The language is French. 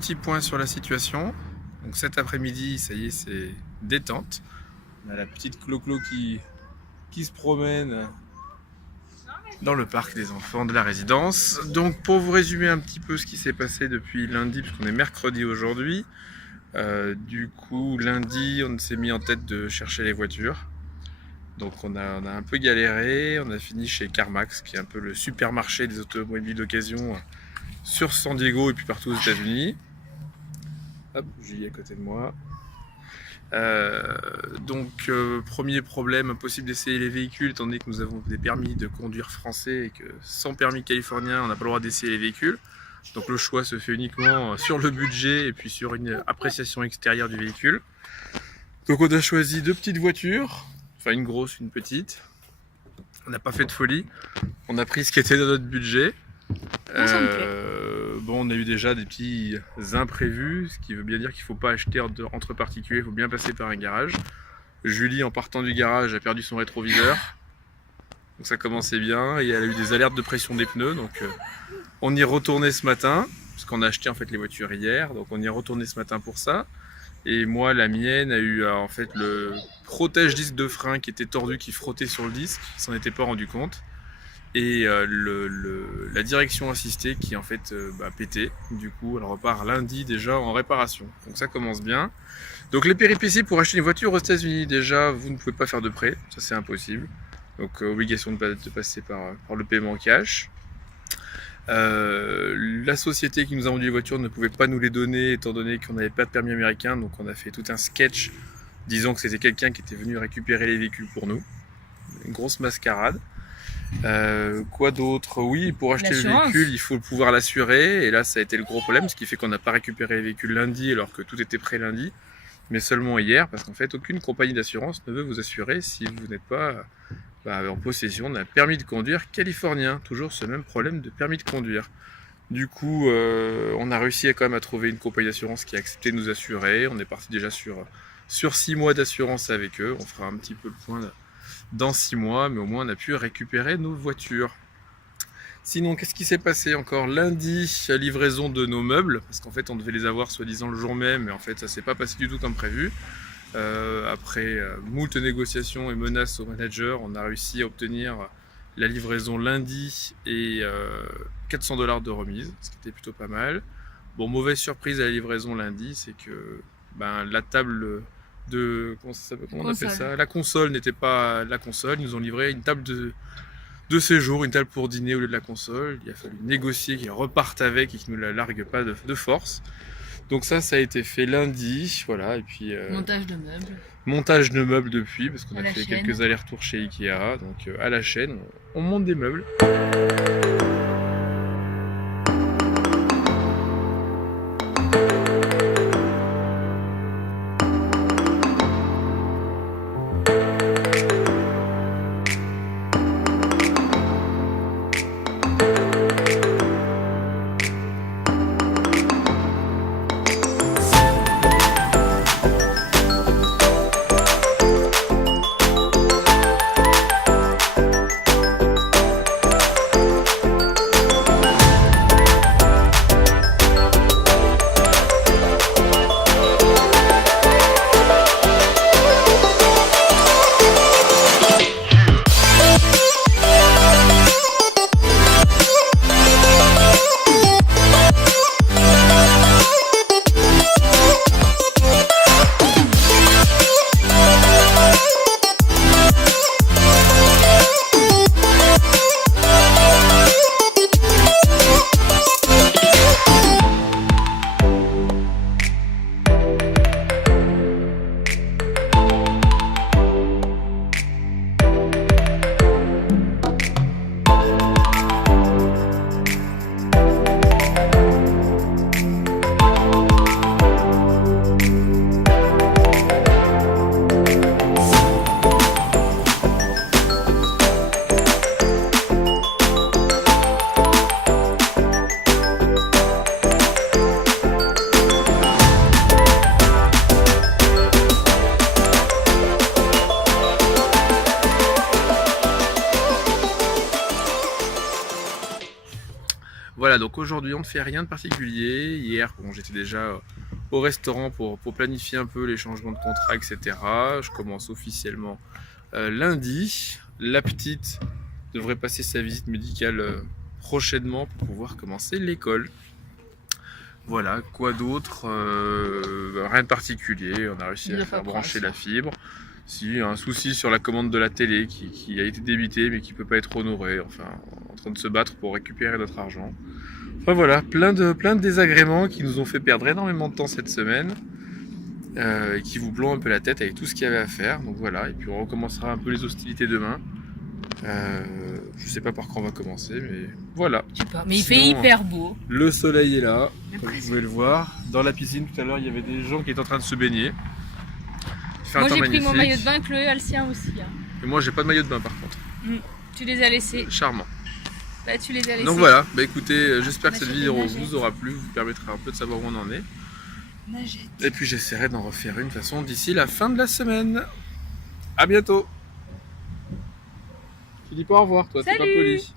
petit point sur la situation. Donc cet après-midi, ça y est, c'est détente. On a la petite Clo-Clo qui se promène dans le parc des enfants de la résidence. Donc pour vous résumer un petit peu ce qui s'est passé depuis lundi, puisqu'on est mercredi aujourd'hui, du coup lundi on s'est mis en tête de chercher les voitures. Donc on a un peu galéré, on a fini chez CarMax, qui est un peu le supermarché des automobiles d'occasion sur San Diego et puis partout aux États-Unis. Hop, Julie à côté de moi. Premier problème, impossible d'essayer les véhicules étant donné que nous avons des permis de conduire français et que sans permis californien on n'a pas le droit d'essayer les véhicules. Donc le choix se fait uniquement sur le budget et puis sur une appréciation extérieure du véhicule. Donc on a choisi deux petites voitures, enfin une grosse, une petite. On n'a pas fait de folie, on a pris ce qui était dans notre budget. On a eu déjà des petits imprévus, ce qui veut bien dire qu'il ne faut pas acheter entre particuliers, il faut bien passer par un garage. Julie, en partant du garage, a perdu son rétroviseur, donc ça commençait bien, et elle a eu des alertes de pression des pneus, donc on y est retourné ce matin, parce qu'on a acheté en fait les voitures hier, donc on y est retourné ce matin pour ça. Et moi, la mienne a eu en fait le protège-disque de frein qui était tordu, qui frottait sur le disque, qui s'en était pas rendu compte. Et la direction assistée qui en fait pété. Du coup elle repart lundi déjà en réparation, donc ça commence bien. Donc les péripéties pour acheter une voiture aux États-Unis, déjà vous ne pouvez pas faire de prêt, ça c'est impossible, donc obligation de passer par le paiement cash. La société qui nous a vendu les voitures ne pouvait pas nous les donner étant donné qu'on n'avait pas de permis américain, donc on a fait tout un sketch disant que c'était quelqu'un qui était venu récupérer les véhicules pour nous, une grosse mascarade. Quoi d'autre? Oui, pour acheter le véhicule, il faut pouvoir l'assurer. Et là, ça a été le gros problème, ce qui fait qu'on n'a pas récupéré les véhicules lundi alors que tout était prêt lundi, mais seulement hier, parce qu'en fait, aucune compagnie d'assurance ne veut vous assurer si vous n'êtes pas en possession d'un permis de conduire californien. Toujours ce même problème de permis de conduire. Du coup, on a réussi quand même à trouver une compagnie d'assurance qui a accepté de nous assurer. On est parti déjà sur 6 mois d'assurance avec eux. On fera un petit peu le point dans 6 mois, mais au moins on a pu récupérer nos voitures. Sinon, qu'est-ce qui s'est passé encore lundi? Livraison de nos meubles, parce qu'en fait on devait les avoir soi-disant le jour même, mais en fait ça s'est pas passé du tout comme prévu. Après moult négociations et menaces au manager, on a réussi à obtenir la livraison lundi et $400 de remise, ce qui était plutôt pas mal. Bon, mauvaise surprise à la livraison lundi, c'est que la table comment on appelle ça, la console n'était pas la console. Ils nous ont livré une table de séjour, une table pour dîner au lieu de la console. Il a fallu négocier qu'ils repartent avec et qu'ils ne nous la larguent pas de force. Donc ça a été fait lundi, voilà. Et puis montage de meubles depuis, parce qu'on a fait quelques allers-retours chez Ikea. Donc à la chaîne, on monte des meubles. Voilà, donc aujourd'hui on ne fait rien de particulier. Hier, bon, j'étais déjà au restaurant pour planifier un peu les changements de contrat, etc. Je commence officiellement lundi. La petite devrait passer sa visite médicale prochainement pour pouvoir commencer l'école. Voilà, quoi d'autre, rien de particulier, on a réussi à faire brancher la fibre. Si, un souci sur la commande de la télé qui a été débité mais qui ne peut pas être honoré, enfin en train de se battre pour récupérer notre argent. Enfin voilà, plein de désagréments qui nous ont fait perdre énormément de temps cette semaine et qui vous plomb un peu la tête avec tout ce qu'il y avait à faire. Donc voilà, et puis on recommencera un peu les hostilités demain. Je sais pas par quoi on va commencer, mais voilà. Je sais pas, mais il Sinon, fait hyper beau. Le soleil est là, comme vous pouvez le voir. Dans la piscine tout à l'heure, il y avait des gens qui étaient en train de se baigner. Moi j'ai pris mon maillot de bain, Chloé a le sien aussi. Hein. Et moi j'ai pas de maillot de bain par contre. Tu les as laissés. Charmant. Bah tu les as laissés. Donc voilà, bah écoutez, j'espère que cette vidéo vous aura plu, vous permettra un peu de savoir où on en est. Nagette. Et puis j'essaierai d'en refaire une de toute façon d'ici la fin de la semaine. A bientôt. Tu dis pas au revoir toi, t'es pas poli.